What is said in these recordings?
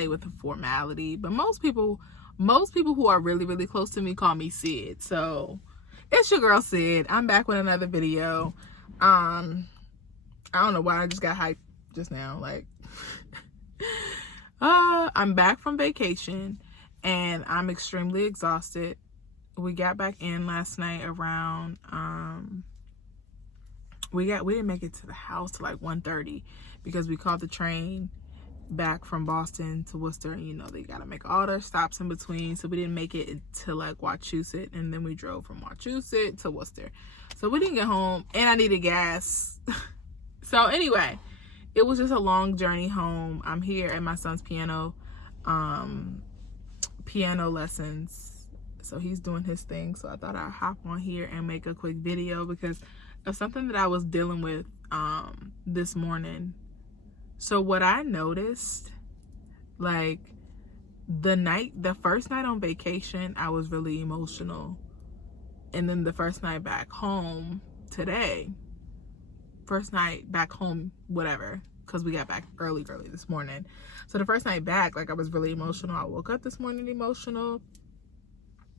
stay with the formality, but most people who are really, really close to me call me Sid. So it's your girl Sid. I'm back with another video. I don't know why I just got hyped just now. Like, I'm back from vacation and I'm extremely exhausted. We got back in last night around we didn't make it to the house till like 1:30 because we caught the train back from Boston to Worcester, and you know they gotta make all their stops in between, so we didn't make it to like Wachusett, and then we drove from Wachusett to Worcester, so we didn't get home, and I needed gas. So anyway, it was just a long journey home. I'm here at my son's piano lessons, so he's doing his thing, so I thought I'd hop on here and make a quick video because of something that I was dealing with this morning. So what I noticed, like the first night on vacation, I was really emotional. And then the first night back home today, first night back home, whatever, because we got back early this morning. So the first night back, like I was really emotional. I woke up this morning emotional.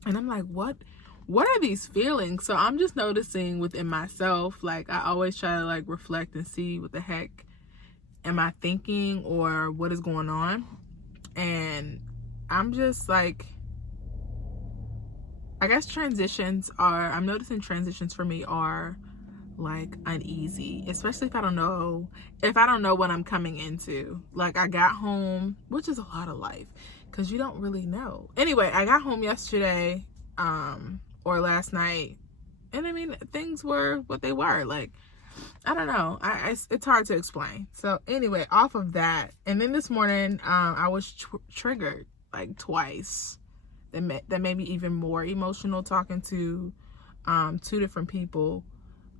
And I'm like, what are these feelings? So I'm just noticing within myself, like I always try to like reflect and see what the heck am I thinking or what is going on. And I'm just like, I guess I'm noticing transitions for me are like uneasy, especially if I don't know what I'm coming into. Like I got home, which is a lot of life because you don't really know. Anyway, I got home yesterday or last night, and I mean things were what they were. Like I don't know, it's hard to explain. So anyway, off of that, and then this morning I was triggered like twice. That made me even more emotional, talking to two different people.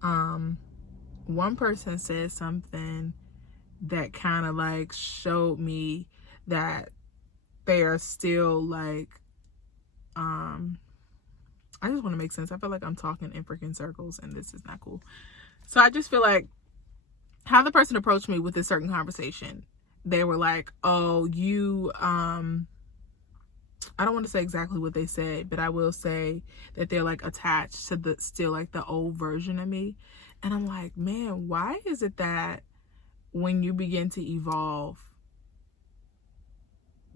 One person said something that kind of like showed me that they are still like I just want to make sense. I feel like I'm talking in freaking circles and this is not cool. So I just feel like how the person approached me with this certain conversation, they were like, oh, you I don't want to say exactly what they said, but I will say that they're like attached to still like the old version of me. And I'm like, man, why is it that when you begin to evolve,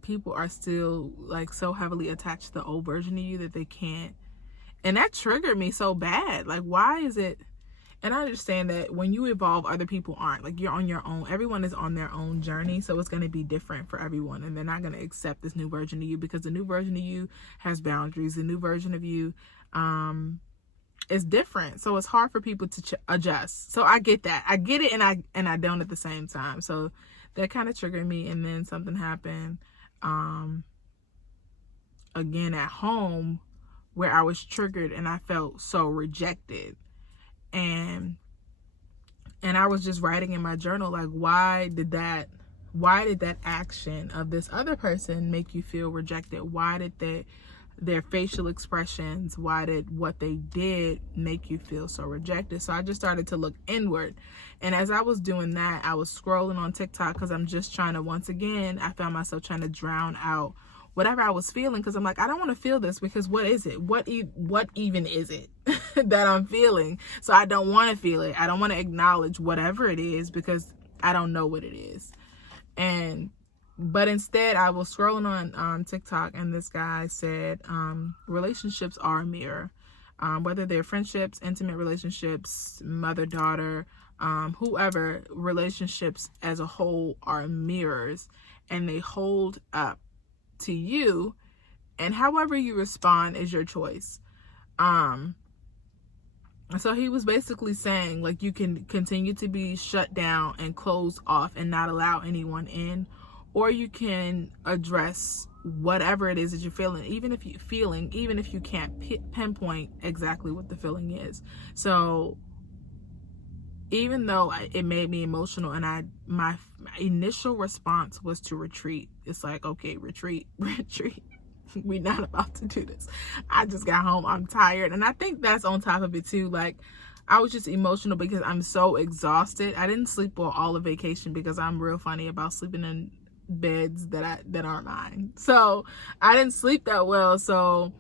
people are still like so heavily attached to the old version of you that they can't? And that triggered me so bad. Like, why is it? And I understand that when you evolve, other people aren't. Like, you're on your own. Everyone is on their own journey. So it's going to be different for everyone. And they're not going to accept this new version of you because the new version of you has boundaries. The new version of you is different. So it's hard for people to adjust. So I get that. I get it, and I don't at the same time. So that kind of triggered me. And then something happened again at home where I was triggered and I felt so rejected. And I was just writing in my journal, like, why did that action of this other person make you feel rejected? Why did their facial expressions, why did what they did make you feel so rejected? So I just started to look inward. And as I was doing that, I was scrolling on TikTok because I'm just trying to, once again, I found myself trying to drown out whatever I was feeling, because I'm like, I don't want to feel this, because what is it? What even is it that I'm feeling? So I don't want to feel it. I don't want to acknowledge whatever it is because I don't know what it is. But instead, I was scrolling on TikTok, and this guy said, relationships are a mirror. Whether they're friendships, intimate relationships, mother-daughter, whoever, relationships as a whole are mirrors, and they hold up to you, and however you respond is your choice. So he was basically saying, like, you can continue to be shut down and closed off and not allow anyone in, or you can address whatever it is that you're feeling, even if you can't pinpoint exactly what the feeling is. So even though it made me emotional, and my initial response was to retreat. It's like, okay, retreat. We're not about to do this. I just got home. I'm tired. And I think that's on top of it too. Like, I was just emotional because I'm so exhausted. I didn't sleep well all of vacation because I'm real funny about sleeping in beds that aren't mine. So I didn't sleep that well. So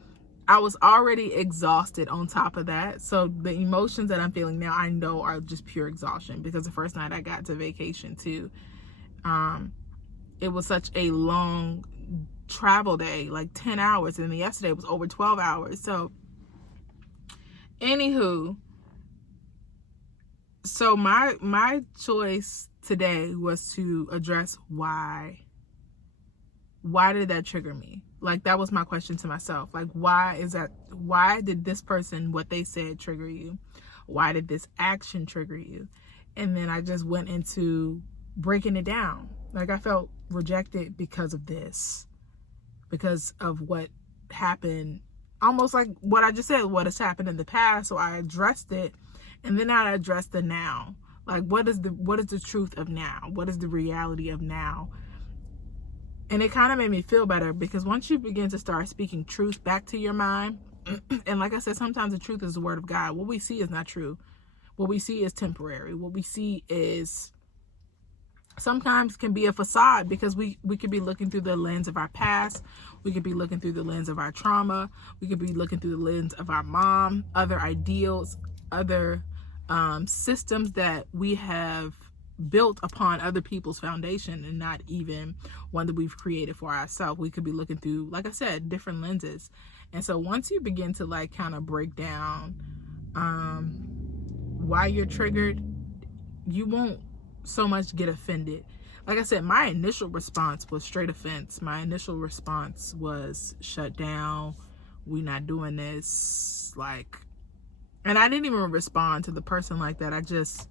I was already exhausted on top of that. So the emotions that I'm feeling now, I know are just pure exhaustion, because the first night I got to vacation too, it was such a long travel day, like 10 hours. And then yesterday was over 12 hours. So anywho, so my choice today was to address why did that trigger me? Like, that was my question to myself. Like, why did this person, what they said, trigger you? Why did this action trigger you? And then I just went into breaking it down. Like, I felt rejected because of this, because of what happened, almost like what I just said, what has happened in the past. So I addressed it, and then I addressed the now. Like, what is the truth of now? What is the reality of now? And it kind of made me feel better, because once you begin to start speaking truth back to your mind, and like I said, sometimes the truth is the word of God. What we see is not true. What we see is temporary. What we see is sometimes can be a facade, because we could be looking through the lens of our past. We could be looking through the lens of our trauma. We could be looking through the lens of our mom, other ideals, other systems that we have built upon other people's foundation, and not even one that we've created for ourselves. We could be looking through, like I said, different lenses. And so once you begin to like kind of break down why you're triggered, you won't so much get offended. Like I said, my initial response was straight offense. My initial response was shut down. We not doing this. Like, and I didn't even respond to the person like that. I just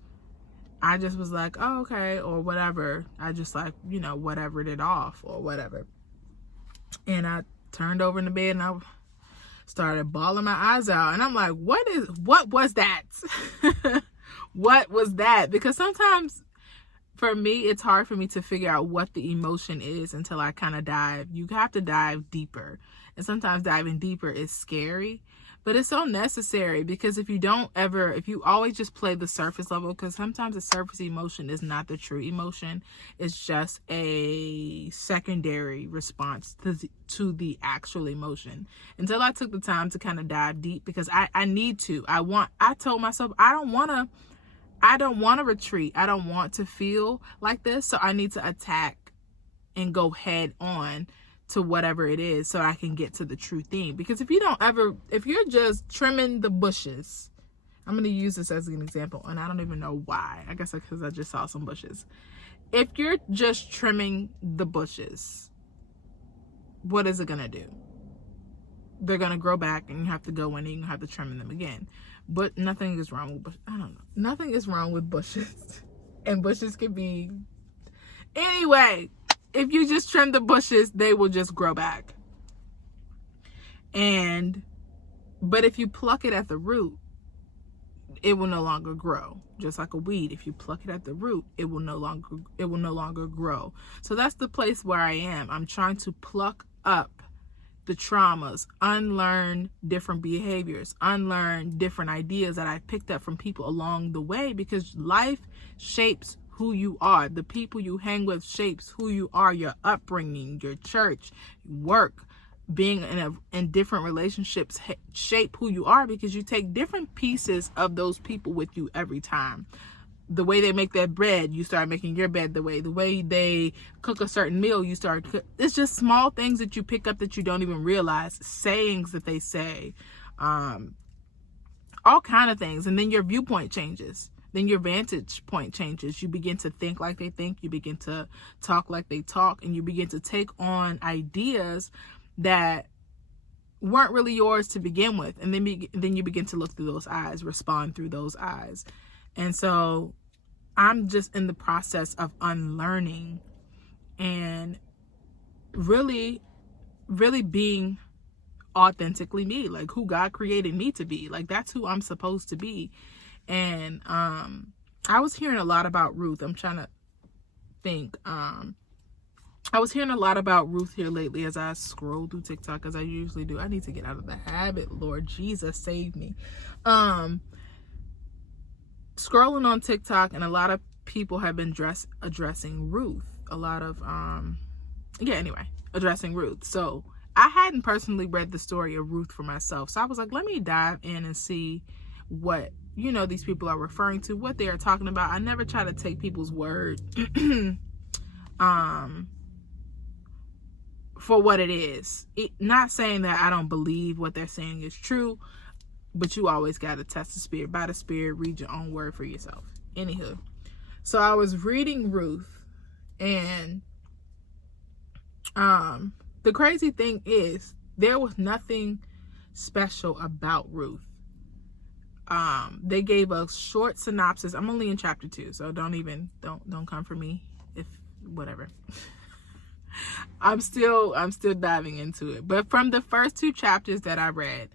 was like, oh, okay, or whatever. I just like, whatevered it off or whatever. And I turned over in the bed and I started bawling my eyes out. And I'm like, what was that? What was that? Because sometimes for me, it's hard for me to figure out what the emotion is until I kind of dive. You have to dive deeper. And sometimes diving deeper is scary. But it's so necessary, because if you always just play the surface level, because sometimes the surface emotion is not the true emotion. It's just a secondary response to the actual emotion. Until I took the time to kind of dive deep, because I need to. I told myself, I don't want to retreat. I don't want to feel like this. So I need to attack and go head on to whatever it is, so I can get to the true thing. Because if you're just trimming the bushes, I'm going to use this as an example, and I don't even know why. I guess because I just saw some bushes. If you're just trimming the bushes, what is it going to do? They're going to grow back, and you have to go in and you have to trim them again. But nothing is wrong with bushes. I don't know. Nothing is wrong with bushes. And bushes can be... Anyway, if you just trim the bushes, they will just grow back. But if you pluck it at the root, it will no longer grow. Just like a weed, if you pluck it at the root, it will no longer grow. So that's the place where I am. I'm trying to pluck up the traumas, unlearn different behaviors, unlearn different ideas that I picked up from people along the way, because life shapes who you are. The people you hang with shapes who you are. Your upbringing, your church, work, being in different relationships shape who you are, because you take different pieces of those people with you every time. The way they make their bread, you start making your bed the way they cook a certain meal, you start cook. It's just small things that you pick up that you don't even realize, sayings that they say, all kind of things. And then your viewpoint changes. Then your vantage point changes. You begin to think like they think. You begin to talk like they talk. And you begin to take on ideas that weren't really yours to begin with. And then you begin to look through those eyes, respond through those eyes. And so I'm just in the process of unlearning and really, really being authentically me, like who God created me to be. Like, that's who I'm supposed to be. And I was hearing a lot about Ruth. I'm trying to think. I was hearing a lot about Ruth here lately as I scroll through TikTok, as I usually do. I need to get out of the habit. Lord Jesus, save me. Scrolling on TikTok, and a lot of people have been addressing Ruth. A lot of yeah, anyway, addressing Ruth. So I hadn't personally read the story of Ruth for myself. So I was like, let me dive in and see what, these people are referring to, what they are talking about. I never try to take people's word for what it is. Not saying that I don't believe what they're saying is true, but you always got to test the spirit by the spirit, read your own word for yourself. Anywho, so I was reading Ruth, and the crazy thing is there was nothing special about Ruth. They gave a short synopsis. I'm only in chapter 2, so don't come for me if whatever. I'm still diving into it. But from the first 2 chapters that I read,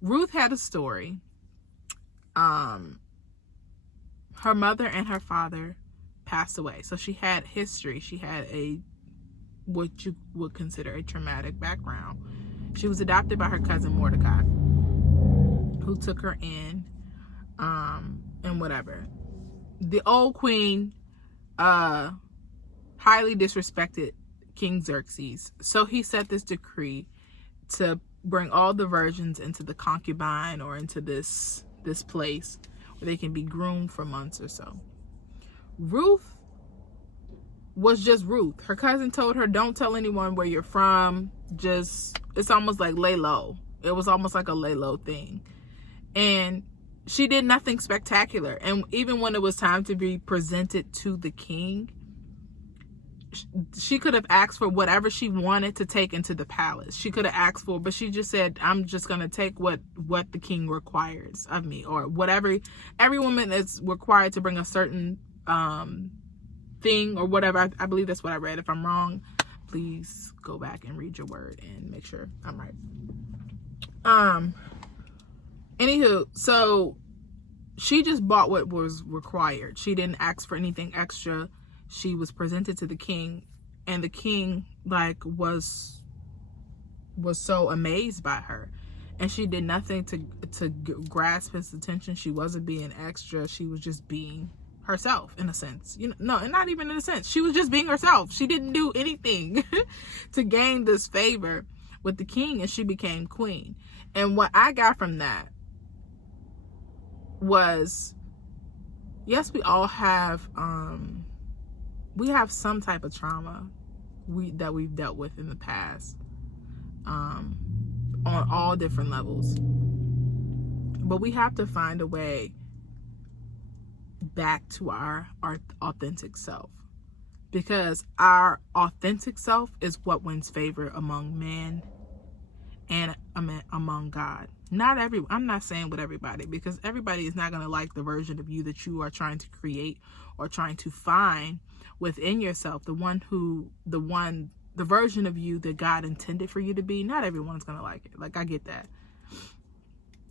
Ruth had a story. Her mother and her father passed away. So she had history. She had what you would consider a traumatic background. She was adopted by her cousin Mordecai, who took her in, and whatever. The old queen highly disrespected King Xerxes. So he set this decree to bring all the virgins into the concubine, or into this place where they can be groomed for months or so. Ruth was just Ruth. Her cousin told her, don't tell anyone where you're from. It's almost like lay low. It was almost like a lay low thing. And she did nothing spectacular. And even when it was time to be presented to the king, she could have asked for whatever she wanted to take into the palace. She could have asked for, but she just said, I'm just going to take what the king requires of me, or whatever. Every woman is required to bring a certain thing or whatever. I believe that's what I read. If I'm wrong, please go back and read your word and make sure I'm right. Anywho, so she just bought what was required. She didn't ask for anything extra. She was presented to the king, and the king was so amazed by her, and she did nothing to grasp his attention. She wasn't being extra. She was just being herself, in a sense. No, and not even in a sense. She was just being herself. She didn't do anything to gain this favor with the king, and she became queen. And what I got from that was, yes, we all have we have some type of trauma that we've dealt with in the past, on all different levels. But we have to find a way back to our authentic self, because our authentic self is what wins favor among men and among God. I'm not saying with everybody, because everybody is not going to like the version of you that you are trying to create or trying to find within yourself, the version of you that God intended for you to be. Not everyone's going to like it. Like, I get that.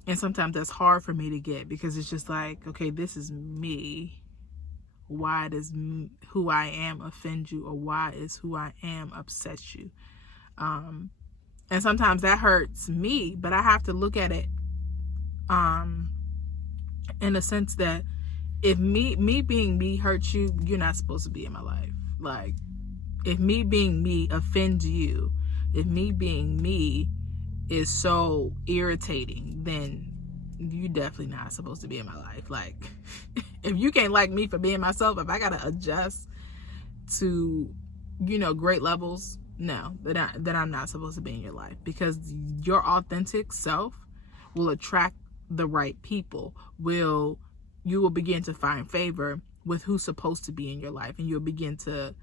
And sometimes that's hard for me to get, because it's just like, okay, this is me. Why does who I am offend you, or why is who I am upset you? And sometimes that hurts me, but I have to look at it in a sense that if me being me hurts you, you're not supposed to be in my life. Like, if me being me offends you, if me being me is so irritating, then you definitely not supposed to be in my life. Like, if you can't like me for being myself, if I gotta adjust to, great levels, no, that I'm not supposed to be in your life, because your authentic self will attract the right people. You will begin to find favor with who's supposed to be in your life, and you'll begin to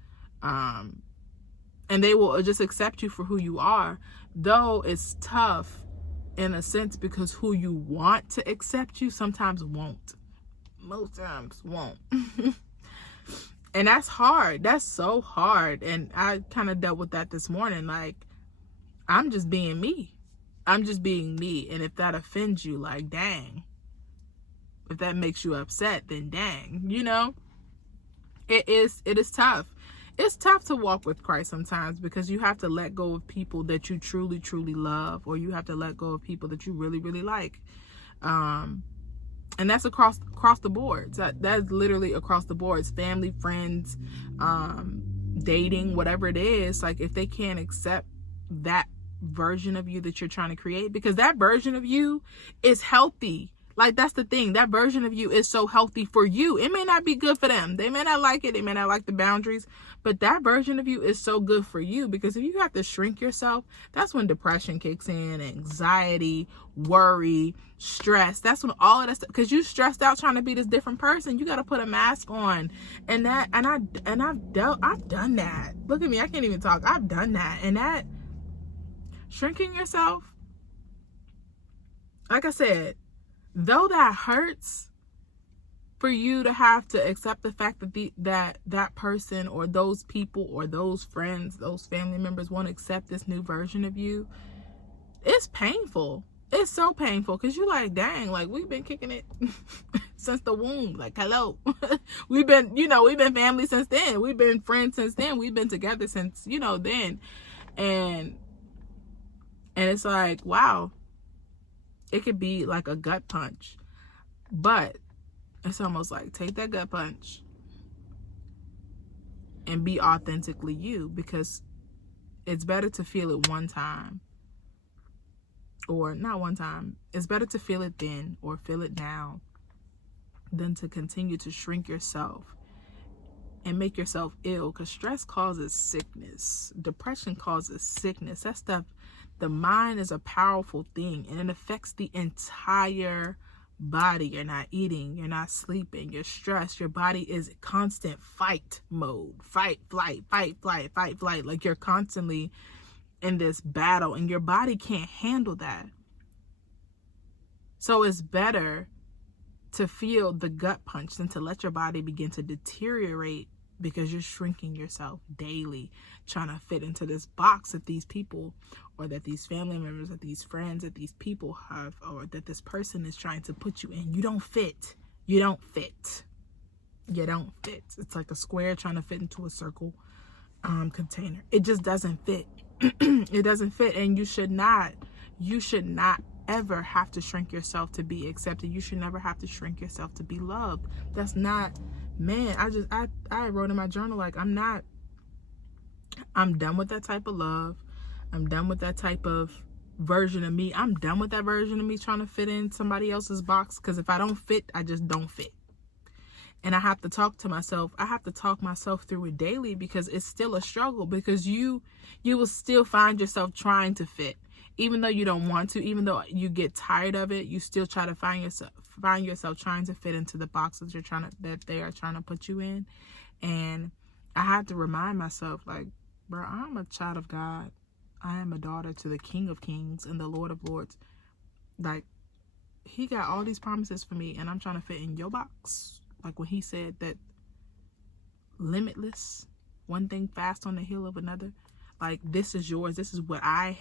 and they will just accept you for who you are, though it's tough in a sense, because who you want to accept you sometimes won't. Most times won't. And that's hard. That's so hard. And I kind of dealt with that this morning. Like, I'm just being me. I'm just being me. And if that offends you, like, dang. If that makes you upset, then dang. It is tough. It's tough to walk with Christ sometimes, because you have to let go of people that you truly, truly love, or you have to let go of people that you really, really like. And that's across the boards. That's literally across the boards. Family, friends, dating, whatever it is, like if they can't accept that version of you that you're trying to create, because that version of you is healthy. Like, that's the thing. That version of you is so healthy for you. It may not be good for them. They may not like it. They may not like the boundaries. But that version of you is so good for you, because if you have to shrink yourself, that's when depression kicks in, anxiety, worry, stress. That's when all of that stuff, because you stressed out trying to be this different person. You got to put a mask on. And I've done that. Look at me. I can't even talk. I've done that. And that shrinking yourself, like I said, though that hurts for you to have to accept the fact that that person or those people or those friends, those family members won't accept this new version of you, it's painful. It's so painful, because you're like, dang, like, we've been kicking it since the womb. Like, hello. we've been family since then. We've been friends since then. We've been together since, then. And it's like, wow. It could be like a gut punch, but it's almost like, take that gut punch and be authentically you, because it's better to feel it one time, or not one time. It's better to feel it then or feel it now than to continue to shrink yourself and make yourself ill, because stress causes sickness. Depression causes sickness. That stuff, the mind is a powerful thing, and it affects the entire body. You're not eating, you're not sleeping, you're stressed. Your body is constant fight mode. Fight, flight, fight, flight, fight, flight. Like, you're constantly in this battle, and your body can't handle that. So it's better to feel the gut punch than to let your body begin to deteriorate, because you're shrinking yourself daily, trying to fit into this box that these people, or that these family members, that these friends, that these people have, or that this person is trying to put you in. You don't fit. You don't fit. You don't fit. It's like a square trying to fit into a circle container. It just doesn't fit. It doesn't fit. And you should not ever have to shrink yourself to be accepted. You should never have to shrink yourself to be loved. That's not, man, I wrote in my journal, like, I'm done with that type of love. I'm done with that type of version of me. I'm done with that version of me trying to fit in somebody else's box, because if I don't fit, I just don't fit. And I have to talk to myself. I have to talk myself through it daily, because it's still a struggle, because you will still find yourself trying to fit. Even though you don't want to, even though you get tired of it, you still try to find yourself trying to fit into the boxes that they are trying to put you in. And I have to remind myself, like, bro, I'm a child of God. I am a daughter to the King of Kings and the Lord of Lords. Like, he got all these promises for me, and I'm trying to fit in your box. Like when he said that limitless, one thing fast on the heel of another. Like, this is yours. This is what I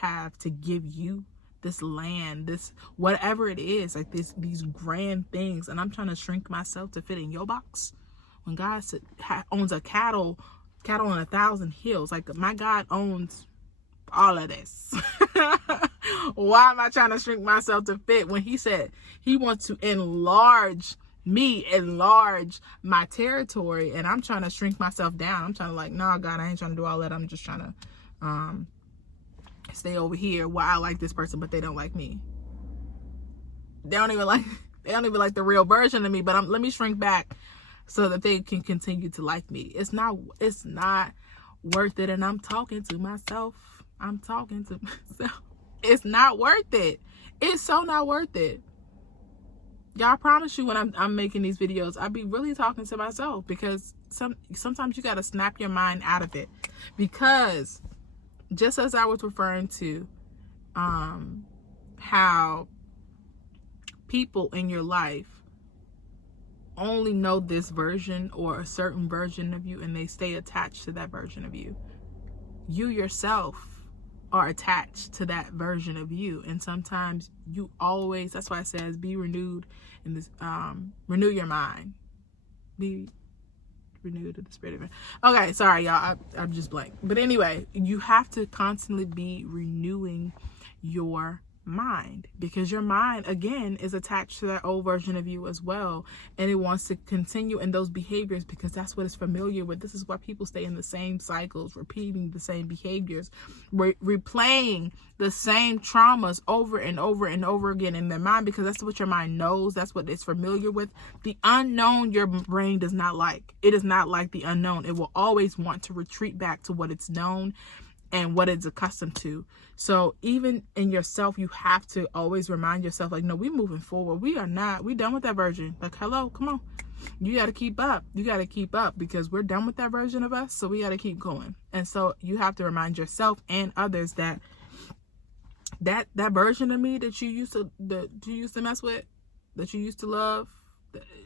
have to give you. This land, this whatever it is, like these grand things, and I'm trying to shrink myself to fit in your box. When God owns a cattle on 1,000 hills, like my God owns all of this. Why am I trying to shrink myself to fit when he said he wants to enlarge me, enlarge my territory, and I'm trying to shrink myself down? I'm trying to, like, no, God, I ain't trying to do all that. I'm just trying to stay over here where I like this person, but they don't like me. They don't even like the real version of me, but let me shrink back so that they can continue to like me. It's not worth it. And I'm talking to myself. It's not worth it. It's so not worth it. Y'all, I promise you, when I'm making these videos, I be really talking to myself, because sometimes you got to snap your mind out of it. Because just as I was referring to how people in your life only know this version or a certain version of you, and they stay attached to that version of you. You yourself are attached to that version of you, and sometimes you always, that's why it says be renewed in this, renew your mind, be renewed to the spirit of it. Okay, sorry y'all, I'm just blank. But anyway, you have to constantly be renewing your mind, because your mind, again, is attached to that old version of you as well, and it wants to continue in those behaviors because that's what it's familiar with. This is why people stay in the same cycles, repeating the same behaviors, replaying the same traumas over and over and over again in their mind, because that's what your mind knows. That's what it's familiar with. The unknown, your brain does not like. It is not like the unknown. It will always want to retreat back to what it's known and what it's accustomed to. So even in yourself, you have to always remind yourself, like, no, we're moving forward. We done with that version. Like, hello, come on. You got to keep up. You got to keep up, because we're done with that version of us. So we got to keep going. And so you have to remind yourself and others that version of me that you used to mess with, that you used to love,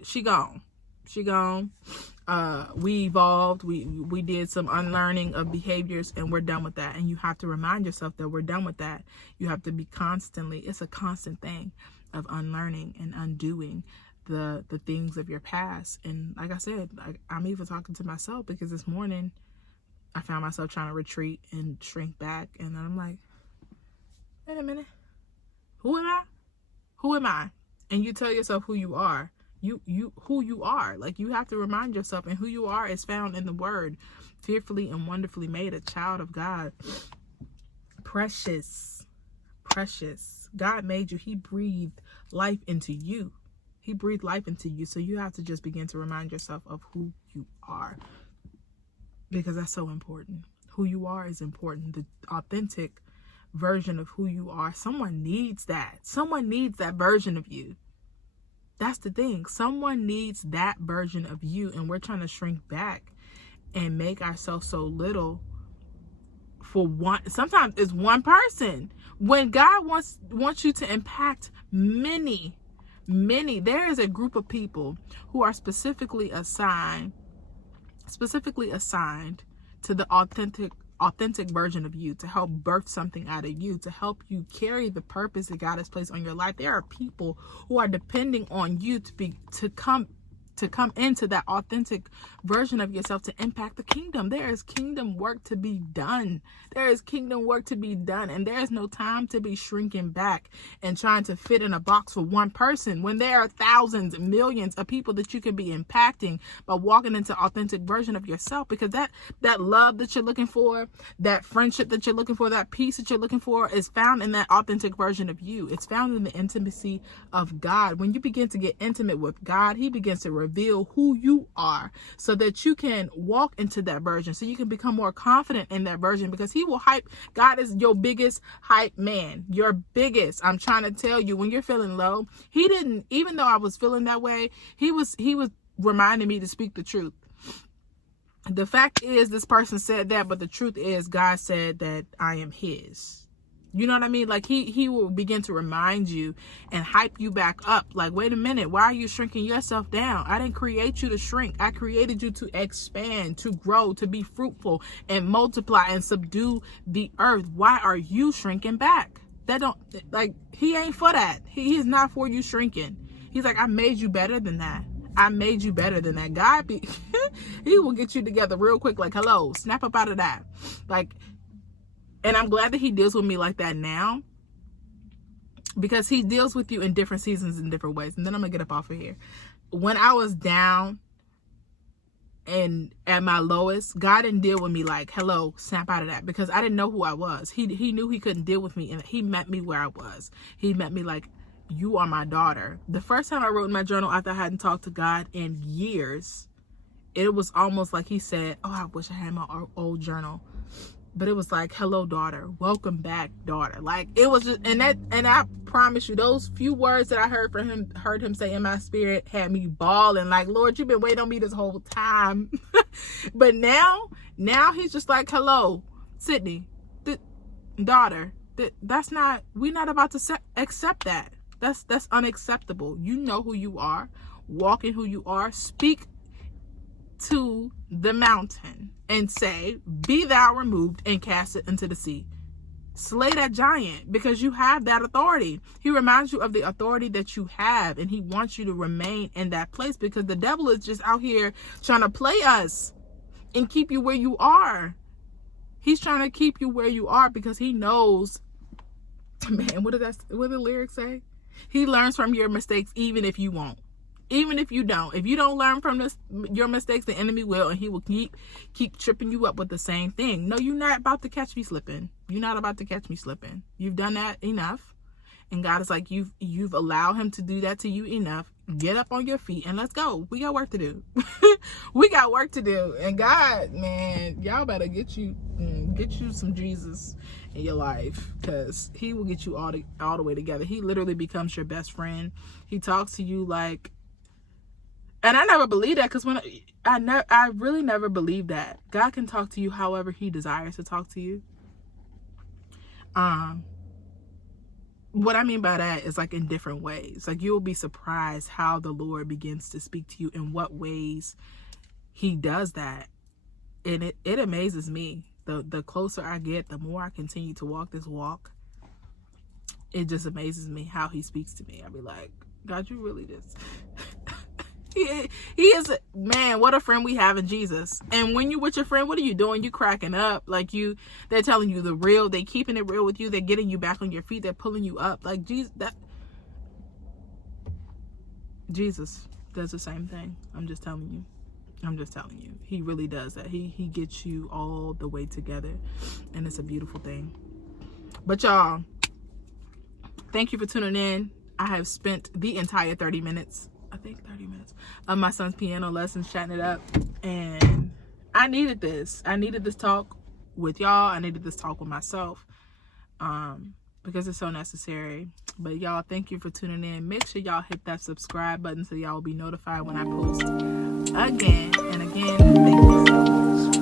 she gone. We evolved. We did some unlearning of behaviors, and we're done with that. And you have to remind yourself that we're done with that. You have to be it's a constant thing of unlearning and undoing the things of your past. And like I said, I'm even talking to myself, because this morning I found myself trying to retreat and shrink back, and I'm like, wait a minute, who am I? And you tell yourself who you are. Who you are. Like, you have to remind yourself, and who you are is found in the word. Fearfully and wonderfully made, a child of God. Precious. God made you. He breathed life into you. So you have to just begin to remind yourself of who you are, because that's so important. Who you are is important. The authentic version of who you are. Someone needs that. Someone needs that version of you. That's the thing. Someone needs that version of you, and we're trying to shrink back and make ourselves so little for one. Sometimes it's one person. When God wants you to impact many, there is a group of people who are specifically assigned to the authentic version of you, to help birth something out of you, to help you carry the purpose that God has placed on your life. There are people who are depending on you to come into that authentic version of yourself, to impact the kingdom. There is kingdom work to be done. And there is no time to be shrinking back and trying to fit in a box for one person, when there are thousands, millions of people that you can be impacting by walking into authentic version of yourself. Because that love that you're looking for, that friendship that you're looking for, that peace that you're looking for, is found in that authentic version of you. It's found in the intimacy of God. When you begin to get intimate with God, He begins to reveal who you are, so that you can walk into that version, so you can become more confident in that version, because He will hype. God is your biggest hype man, your biggest. I'm trying to tell you, when you're feeling low, He didn't, even though I was feeling that way, he was reminding me to speak the truth. The fact is, this person said that, but the truth is, God said that I am His. You know what I mean? Like, he will begin to remind you and hype you back up. Like, wait a minute, why are you shrinking yourself down? I didn't create you to shrink. I created you to expand, to grow, to be fruitful and multiply and subdue the earth. Why are you shrinking back? He ain't for that. He is not for you shrinking. He's like, I made you better than that. God He will get you together real quick. Like, hello, snap up out of that. Like, and I'm glad that He deals with me like that now, because He deals with you in different seasons in different ways. And then I'm gonna get up off of here. When I was down and at my lowest, God didn't deal with me like, hello, snap out of that, because I didn't know who I was. He knew He couldn't deal with me, and He met me where I was. He met me like, you are my daughter. The first time I wrote in my journal after I hadn't talked to God in years, it was almost like He said, oh, I wish I had my old journal. But it was like, hello, daughter. Welcome back, daughter. Like, it was just, and I promise you, those few words that I heard him say in my spirit had me bawling. Like, Lord, you've been waiting on me this whole time. But now He's just like, hello, Sydney, daughter. We're not about to accept that. That's unacceptable. You know who you are. Walk in who you are. Speak to the mountain and say, be thou removed, and cast it into the sea. Slay that giant, because you have that authority. He reminds you of the authority that you have, and He wants you to remain in that place, because the devil is just out here trying to play us and keep you where you are. He's trying to keep you where you are because he knows Man, what did the lyrics say? He learns from your mistakes even if you won't. Even if you don't. If you don't learn from your mistakes, the enemy will, and he will keep tripping you up with the same thing. No, you're not about to catch me slipping. You're not about to catch me slipping. You've done that enough. And God is like, you've allowed him to do that to you enough. Get up on your feet and let's go. We got work to do. We got work to do. And God, man, y'all better get you some Jesus in your life, because he will get you all the way together. He literally becomes your best friend. He talks to you like, and I never believed that, because when I really never believed that God can talk to you however he desires to talk to you. What I mean by that is like in different ways. Like, you'll be surprised how the Lord begins to speak to you, in what ways he does that. And it amazes me. The closer I get, the more I continue to walk this walk. It just amazes me how he speaks to me. I'll be like, God, you really just... He is, man, what a friend we have in Jesus. And when you with your friend, what are you doing? You cracking up. Like, they're telling you the real. They keeping it real with you. They're getting you back on your feet. They're pulling you up. Like, Jesus does the same thing. I'm just telling you. He really does that. He gets you all the way together, and it's a beautiful thing. But y'all, thank you for tuning in. I have spent the entire 30 minutes of my son's piano lessons chatting it up, and I needed this talk with y'all. I needed this talk with myself, because it's so necessary. But y'all, thank you for tuning in. Make sure y'all hit that subscribe button so y'all will be notified when I post again and again. Thank you so much.